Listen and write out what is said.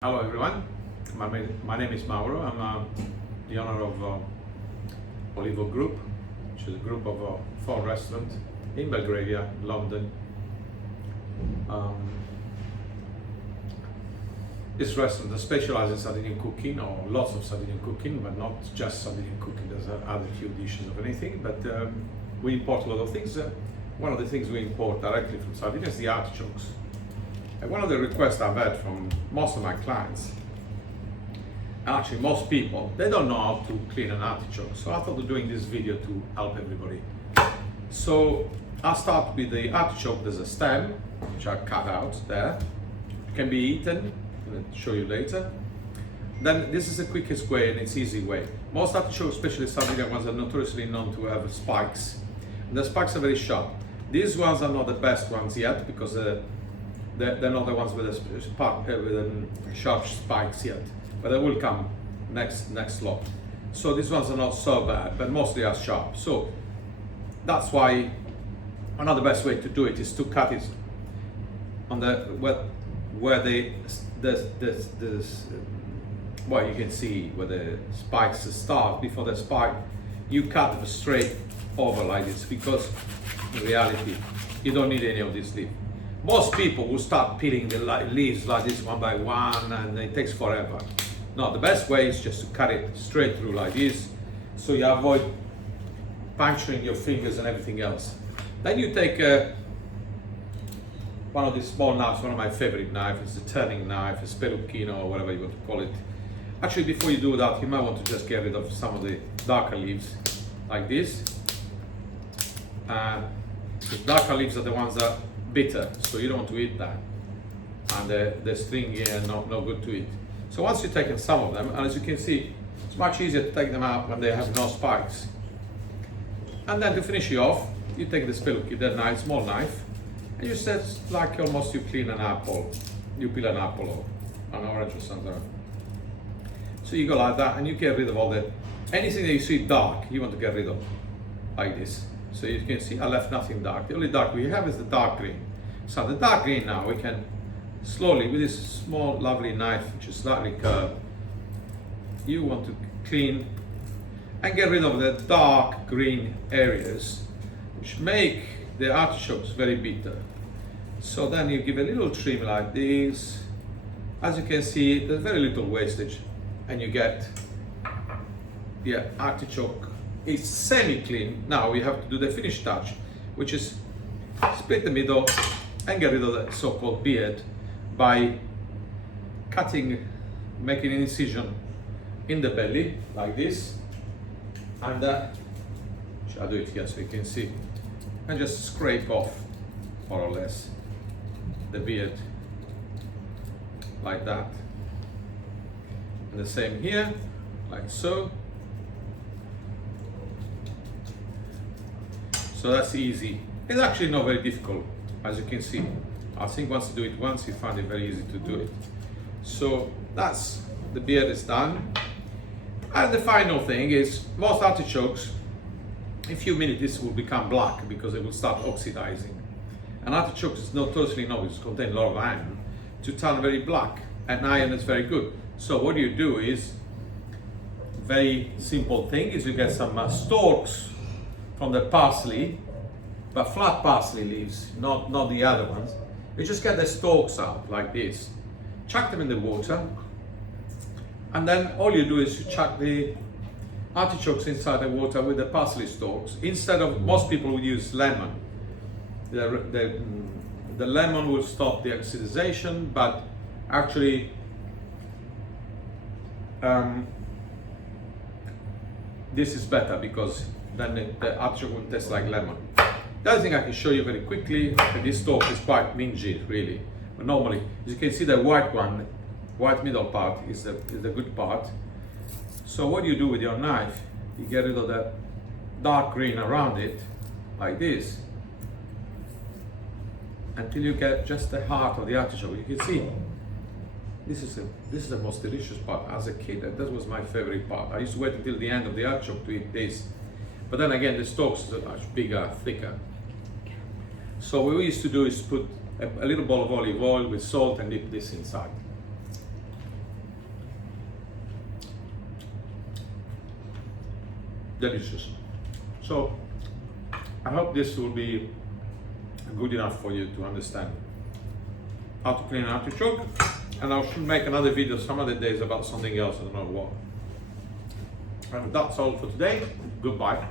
Hello everyone, my name is Mauro. I'm the owner of Olivo Group, which is a group of 4 restaurants in Belgravia, London. This restaurant specializes in Sardinian cooking, or lots of Sardinian cooking, but not just Sardinian cooking. There's other few dishes of anything, but we import a lot of things. One of the things we import directly from Sardinia is the artichokes. And one of the requests I've had from most of my clients, and actually most people, they don't know how to clean an artichoke. So I thought of doing this video to help everybody. So I'll start with the artichoke. There's a stem, which I cut out there. It can be eaten, I'll show you later. Then this is the quickest way and it's easy way. Most artichokes, especially Sardinian ones, are notoriously known to have spikes. And the spikes are very sharp. These ones are not the best ones yet because they're not the ones with the sharp spikes yet, but they will come next lot. So these ones are not so bad, but mostly are sharp. So that's why another best way to do it is to cut it on the where well, you can see where the spikes start. Before the spike, you cut them straight over like this, because in reality you don't need any of this leaf. Most people will start peeling the leaves like this one by one, and it takes forever. No, the best way is just to cut it straight through like this, so you avoid puncturing your fingers and everything else. Then you take one of these small knives, one of my favorite knives, it's a turning knife, a spelucchino, or whatever you want to call it. Actually, before you do that, you might want to just get rid of some of the darker leaves, like this. The darker leaves are the ones that are bitter, so you don't want to eat that, and they're stringy and not good to eat. So once you've taken some of them, and as you can see, it's much easier to take them out when they have no spikes. And then to finish you off, you take the spelucchi, that knife, small knife, and you set like almost you clean an apple, you peel an apple or an orange or something. So you go like that, and you get rid of all anything that you see dark, you want to get rid of, like this. So you can see I left nothing dark. The only dark we have is the dark green. So the dark green now we can slowly, with this small lovely knife, which is slightly curved, you want to clean and get rid of the dark green areas which make the artichokes very bitter. So then you give a little trim like this. As you can see, there's very little wastage, and you get the artichoke. It's semi-clean. Now we have to do the finish touch, which is split the middle and get rid of the so-called beard by cutting, making an incision in the belly like this, and I'll do it here so you can see, and just scrape off more or less the beard like that, and the same here, like so. So that's easy. It's actually not very difficult, as you can see. I think once you do it once, you find it very easy to do it. So that's, the beard is done. And the final thing is, most artichokes, in a few minutes this will become black because it will start oxidizing. And artichokes is notoriously known, it contains a lot of iron, to turn very black, and iron is very good. So what you do is, very simple thing, is you get some stalks from the parsley, but flat parsley leaves, not the other ones. You just get the stalks out like this, chuck them in the water, and then all you do is you chuck the artichokes inside the water with the parsley stalks. Instead of, most people would use lemon. The lemon will stop the oxidization, but actually this is better because then the artichoke will taste like lemon. The other thing I can show you very quickly, this stalk is quite mingy really, but normally, as you can see, the white middle part is the good part. So what you do with your knife, you get rid of the dark green around it, like this, until you get just the heart of the artichoke. You can see, this is the most delicious part. As a kid, that was my favorite part. I used to wait until the end of the artichoke to eat this. But then again, the stalks are much bigger, thicker. So what we used to do is put a little bowl of olive oil with salt and dip this inside. delicious. So I hope this will be good enough for you to understand how to clean an artichoke, and I should make another video some other days about something else, I don't know what. And that's all for today. Goodbye.